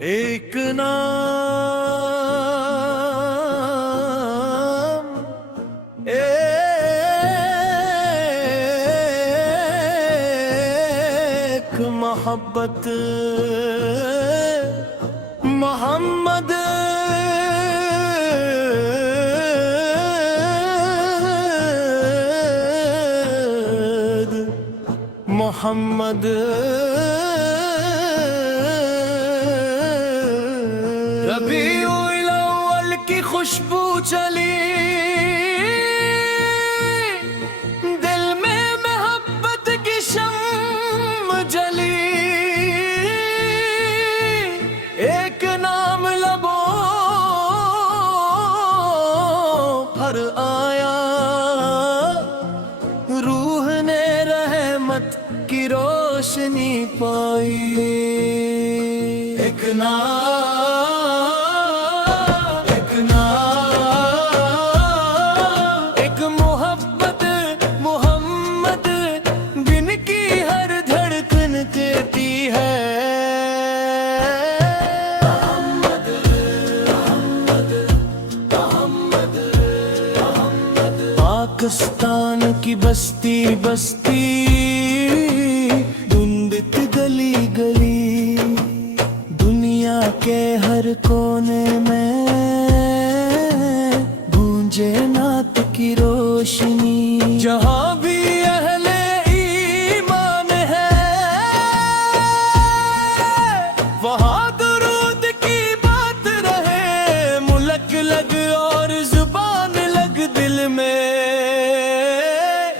ایک نام ایک محبت محمد محمد ربیع الاول کی خوشبو چلی دل میں محبت کی شمع جلی ایک نام لبوں پر آیا روح نے رحمت کی روشنی پائی ایک نام ایک محبت محمد بن کی ہر دھڑکن کہتی ہے محمد محمد محمد محمد پاکستان کی بستی بستی گلی گلی دنیا کے ہر کونے میں گونجے نعت کی روشنی جہاں بھی اہل ایمان ہے وہاں درود کی بات رہے ملک لگ اور زبان لگ دل میں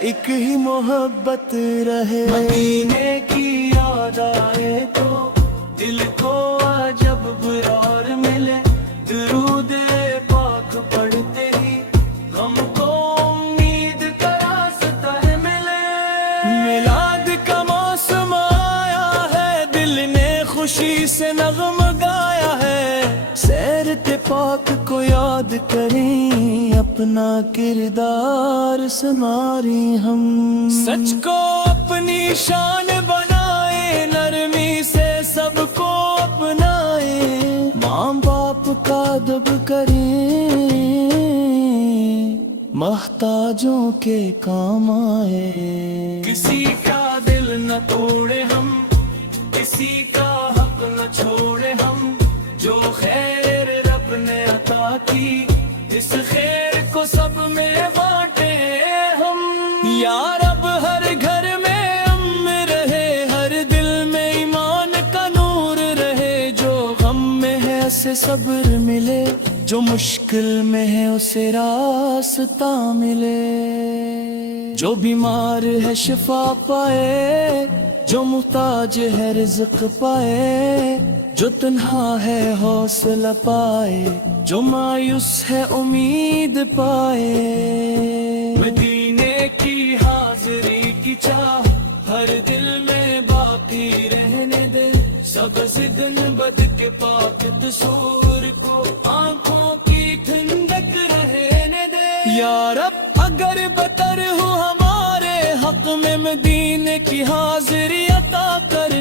ایک ہی محبت رہے مدینے کی یاد آئے تو دل کو عجب برار ملے درود پاک پڑھتے ہی غم کو امید کا راستہ ملے میلاد کا موسم آیا ہے دل نے خوشی سے نغم گایا ہے سیرت پاک کو یاد کریں اپنا کردار سنواریں ہم سچ کو اپنی شان بنائے نرمی سے سب کو اپنائے ماں باپ کا ادب کریں محتاجوں کے کام آئے کسی کا دل نہ توڑے ہم کسی کا حق نہ چھوڑے ہم جو خیر رب نے عطا کی اس خیر کو سب میں بانٹے ہم یا رب ہر گھر میں امن رہے ہر دل میں ایمان کا نور رہے جو غم میں ہے اسے صبر ملے جو مشکل میں ہے اسے راستہ ملے جو بیمار ہے شفا پائے جو محتاج ہے رزق پائے جو تنہا ہے حوصلہ پائے جو مایوس ہے امید پائے مدینے کی حاضری کی چاہ ہر دل میں باقی رہنے دے سبز گنبد کے پاک تصور کو آنکھوں کی ٹھنڈک رہنے دے یا رب اگر بتر ہو ہمارے حق میں مدینے کی حاضری عطا کر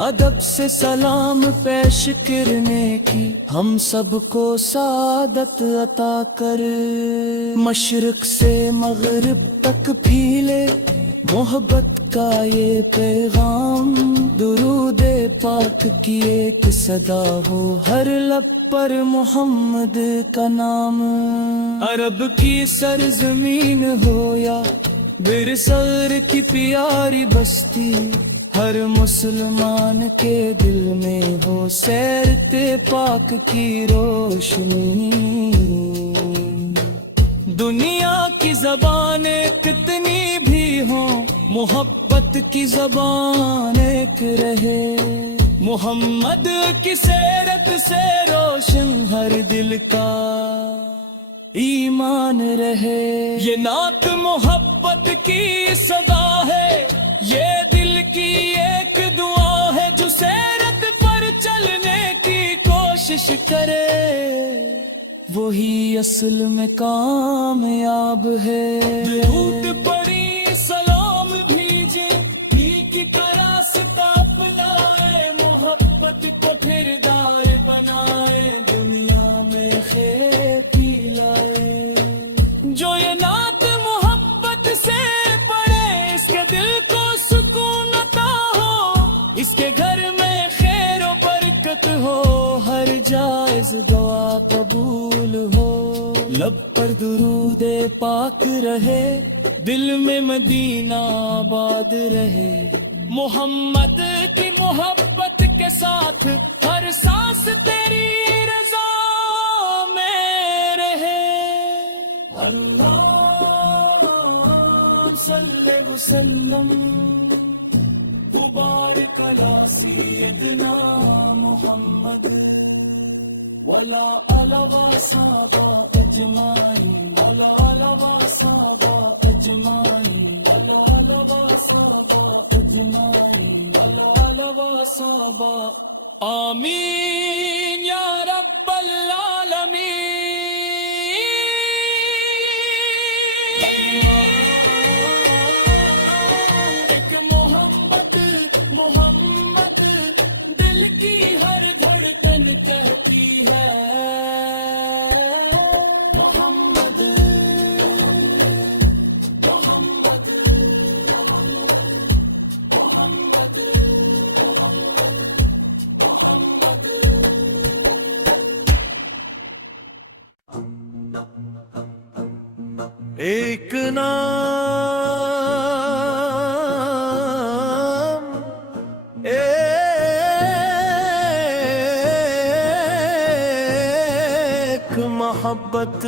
ادب سے سلام پیش کرنے کی ہم سب کو سعادت عطا کر مشرق سے مغرب تک پھیلے محبت کا یہ پیغام درود پاک کی ایک صدا ہو ہر لب پر محمد کا نام عرب کی سرزمین ہو یا برصغر کی پیاری بستی ہر مسلمان کے دل میں ہو سیرت پاک کی روشنی دنیا کی زبانیں کتنی بھی ہوں محبت کی زبان ایک رہے محمد کی سیرت سے روشن ہر دل کا ایمان رہے یہ نعت محبت کی صدا ہے یہ دل کی ایک دعا ہے جو سیرت پر چلنے کی کوشش کرے وہی اصل میں کامیاب ہے درود پڑھی سلام بھیجے نیکی کا راستہ اپنائے محبت کو پھر دار اس کے گھر میں خیر و برکت ہو، ہر جائز دعا قبول ہو، لب پر درود پاک رہے، دل میں مدینہ آباد رہے، محمد کی محبت کے ساتھ ہر سانس تیری رضا میں رہے۔ اللہ صلی وسلم مبارک علی سیدنا محمد ولا آلہ وصحبہ اجمعین، ولا آلہ وصحبہ اجمعین، ولا آلہ وصحبہ اجمعین، ولا آلہ وصحبہ آمین یا رب العالمین۔ ایک محبت محمد دل کی ہر دھڑکن کہتی ہے، محمد محمد محمد محمد۔ ایک نام ایک محبت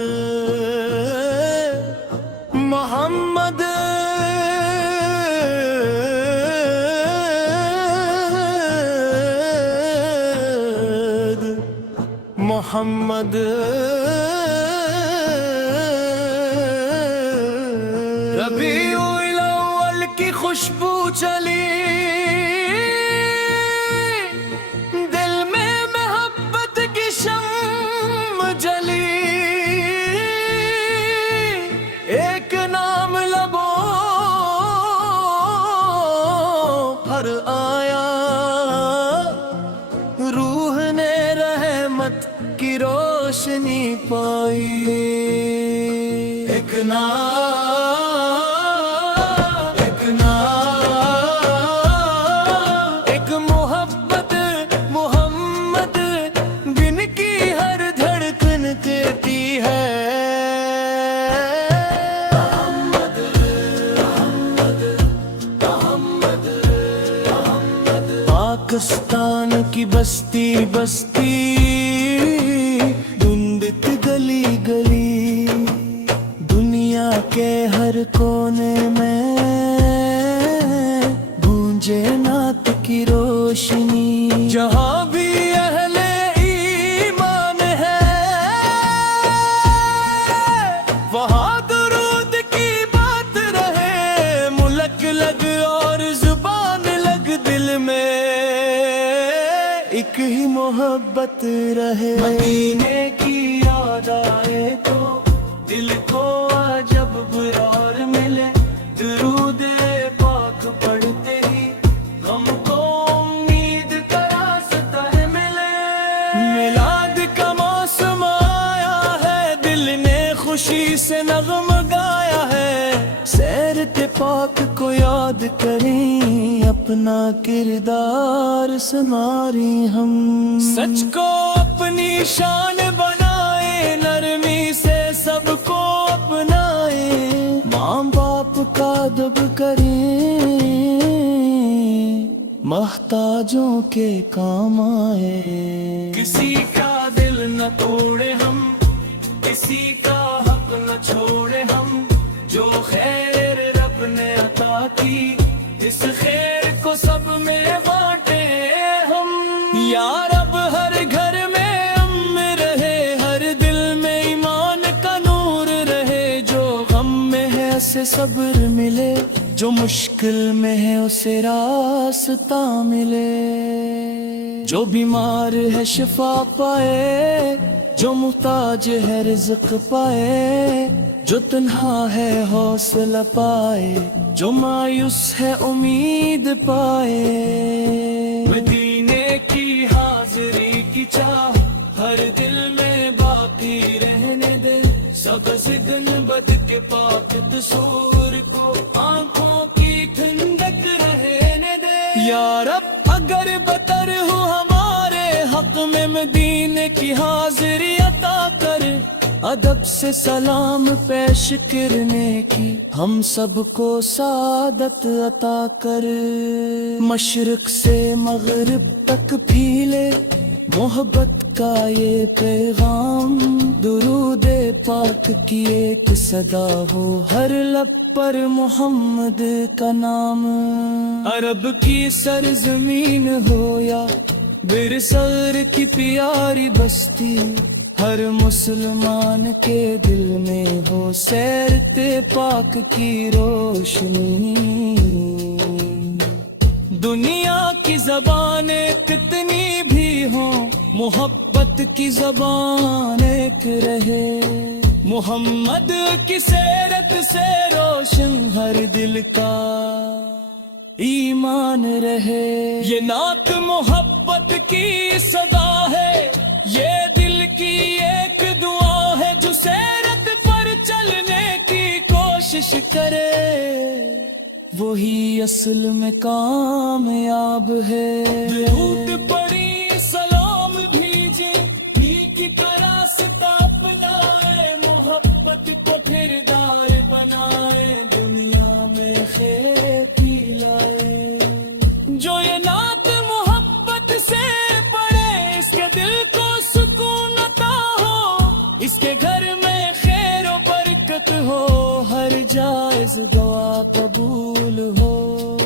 محمد محمد ربیع الاول کی خوشبو چلی، دل میں محبت کی شمع جلی، ایک نام لبوں پر آیا، روح نے رحمت کی روشنی پائی، ایک نام ایک نام ایک محبت محمد بن کی ہر دھڑکن کہتی ہے، محمد محمد محمد محمد۔ پاکستان کی بستی بستی، دھندت گلی گلی، دنیا کے ہر کونے میں گونجے نعت کی روشنی، جہاں بھی اہل ایمان ہے وہاں درود کی بات رہے، ملک لگ اور زبان لگ، دل میں ایک ہی محبت رہے، مدینے کی یاد آئے تو دل کو عجب برار ملے، درود پاک پڑھتے ہی غم کو امید کا راستہ ملے، میلاد کا موسم آیا ہے، دل نے خوشی سے نغم گایا ہے، سیرت پاک کو یاد کریں، اپنا کردار سنواریں ہم، سچ کو اپنی شان بنائیں، نرمی سے سب کو اپنائیں، ماں باپ کا ادب کریں، محتاجوں کے کام آئے، کسی کا دل نہ توڑے ہم، کسی کا حق نہ چھوڑے ہم، جو خیر رب نے عطا کی اس خیر کو سب میں بانٹے ہم، یا رب ہر گھر میں امن رہے، ہر دل میں ایمان کا نور رہے، جو غم میں ہے اسے صبر ملے، جو مشکل میں ہے اسے راستہ ملے، جو بیمار ہے شفا پائے، جو محتاج ہے رزق پائے، جو تنہا ہے حوصلہ پائے، جو مایوس ہے امید پائے، مدینے کی حاضری کی چاہ ہر دل میں باقی رہنے دے، سبز گنبد کے پاک تصور کو آنکھوں کی ٹھنڈک رہنے دے، یا رب اگر بتر ہو ہمارے حق میں مدینے کی حاضری عطا کر، ادب سے سلام پیش کرنے کی ہم سب کو سعادت عطا کر، مشرق سے مغرب تک پھیلے محبت کا یہ پیغام، درود پاک کی ایک صدا ہو ہر لب پر محمد کا نام، عرب کی سرزمین ہو یا برصغر کی پیاری بستی، ہر مسلمان کے دل میں ہو سیرت پاک کی روشنی، دنیا کی زبانیں کتنی بھی ہوں محبت کی زبان ایک رہے، محمد کی سیرت سے روشن ہر دل کا ایمان رہے، یہ نعت محبت کی صدا ہے، یہ دل کی ایک دعا ہے، جو سیرت پر چلنے کی کوشش کرے وہی اصل میں کامیاب ہے، درود پڑھی سلام بھیجے نیکی کا راستہ اپنائے، محبت کو پھر دار بنائے، دنیا میں خیر پھیلائے، جو یہ نعت محبت سے پڑھے اس کے دل کو سکون عطا ہو، اس کے گھر میں خیر و برکت ہو، ہر جائز دعا قبول ہو،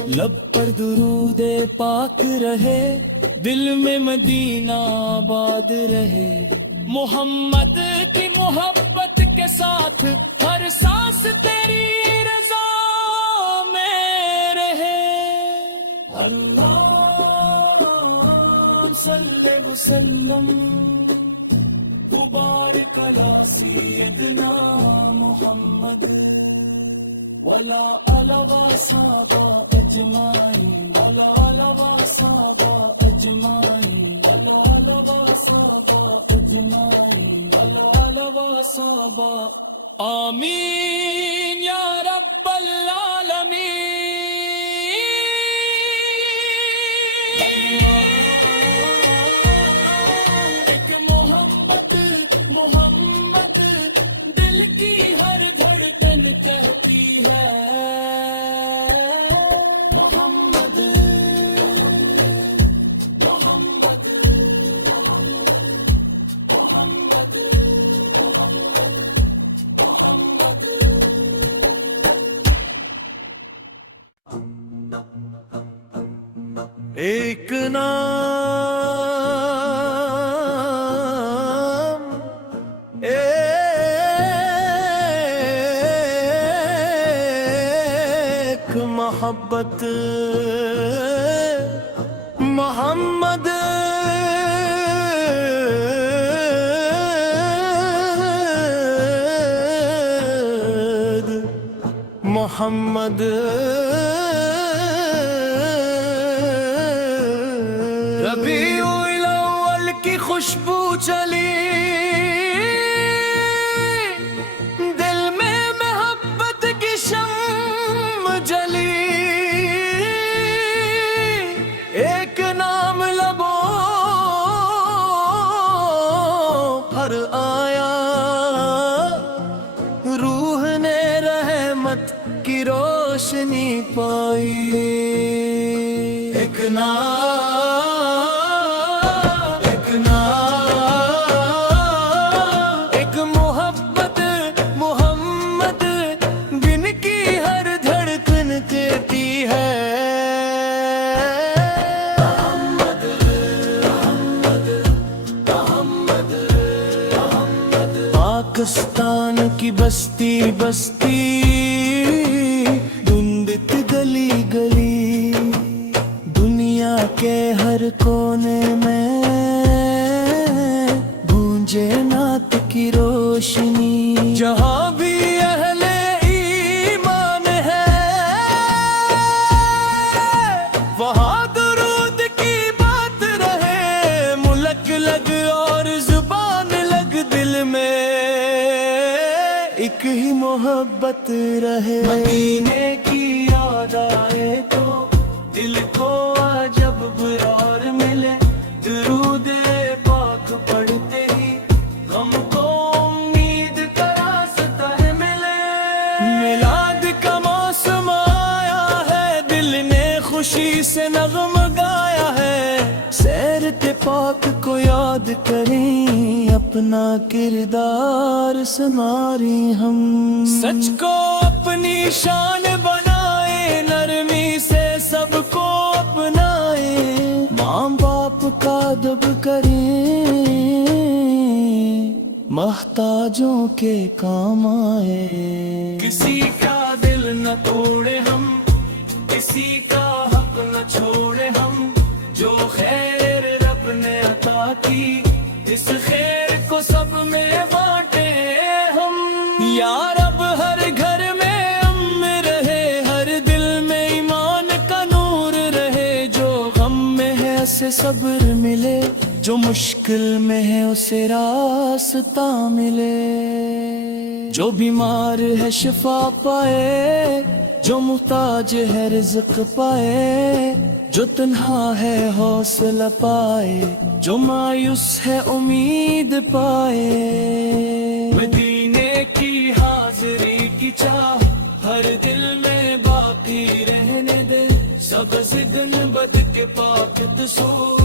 لب پر درود پاک رہے، دل میں مدینہ آباد رہے، محمد کی محبت کے ساتھ ہر سانس تیری رضا میں رہے، اللہ صلی وسلم مبارک علی سیدنا محمد ولا آلہ وصحبہ اجمعین، ولا آلہ وصحبہ اجمعین، ولا آلہ وصحبہ اجمعین، ولا آلہ وصحبہ، آمین یا رب العالمین۔ ایک محبت محمد دل کی ہر دھڑکن کہتی ہے، محمد محمد محمد محمد۔ ایک نام ایک محبت محمد محمد ربیع الاول کی خوشبو چلی دل میں محبت کی شمع جلی، ایک نام لبوں پر آیا، روح نے رحمت کی روشنی پائی، ایک ایک محبت محمد دن کی ہر دھڑکن کہتی ہے، محمد محمد محمد محمد۔ پاکستان کی بستی بستی دھندت گلی گلی، دنیا کے ہر کونے میں گونجے نعت کی روشنی، جہاں بھی اہل ایمان ہے وہاں درود کی بات رہے، ملک لگ اور زبان لگ دل میں ایک ہی محبت رہے، مدینے کی یاد آئے تو دل کو عجب برا پاک کو یاد کریں، اپنا کردار سنواریں ہم، سچ کو اپنی شان بنائیں، نرمی سے سب کو اپنائیں، ماں باپ کا ادب کریں، محتاجوں کے کام آئے، کسی کا دل نہ توڑے ہم، کسی کا حق نہ چھوڑے ہم، جو خیر رب نے عطا کی اس خیر کو سب میں بانٹے ہم، یا رب ہر گھر میں امن رہے، ہر دل میں ایمان کا نور رہے، جو غم میں ہے اسے صبر ملے، جو مشکل میں ہے اسے راستہ ملے، جو بیمار ہے شفا پائے، جو محتاج ہے رزق پائے، جو تنہا ہے حوصلہ پائے، جو مایوس ہے امید پائے، مدینے کی حاضری کی چاہ ہر دل میں باقی رہنے دے، سبز گنبد کے پاک تصور